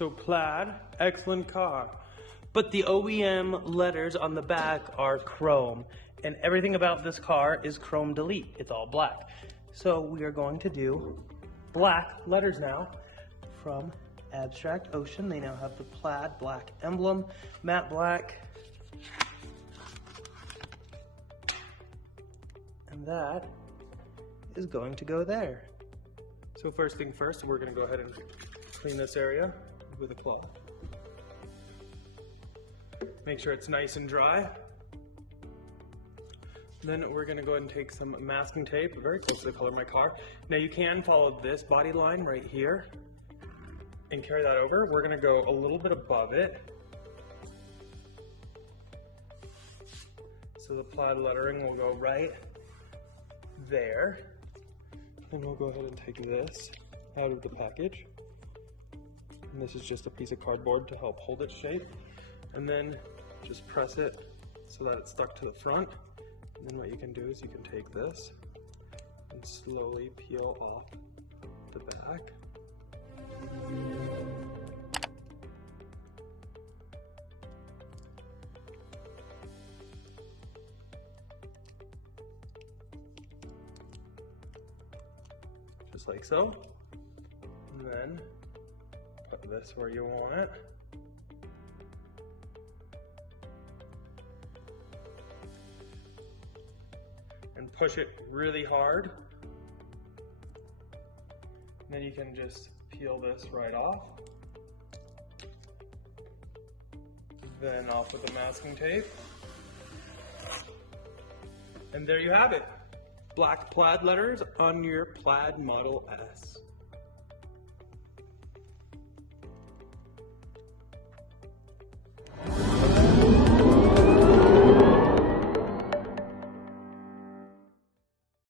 So Plaid, excellent car. But the OEM letters on the back are chrome. And everything about this car is chrome delete. It's all black. So we are going to do black letters now from Abstract Ocean. They now have the Plaid black emblem, matte black. And that is going to go there. So first thing first, we're going to go ahead and clean this area with a cloth. Make sure it's nice and dry. Then we're going to go ahead and take some masking tape, very close to the color of my car. Now you can follow this body line right here and carry that over. We're going to go a little bit above it. So the Plaid lettering will go right there. And we'll go ahead and take this out of the package. And this is just a piece of cardboard to help hold its shape. And then just press it so that it's stuck to the front. And then what you can do is you can take this and slowly peel off the back. Just like so. And then put this where you want it. And push it really hard. And then you can just peel this right off. Then off with the masking tape. And there you have it. Black Plaid letters on your Plaid Model S.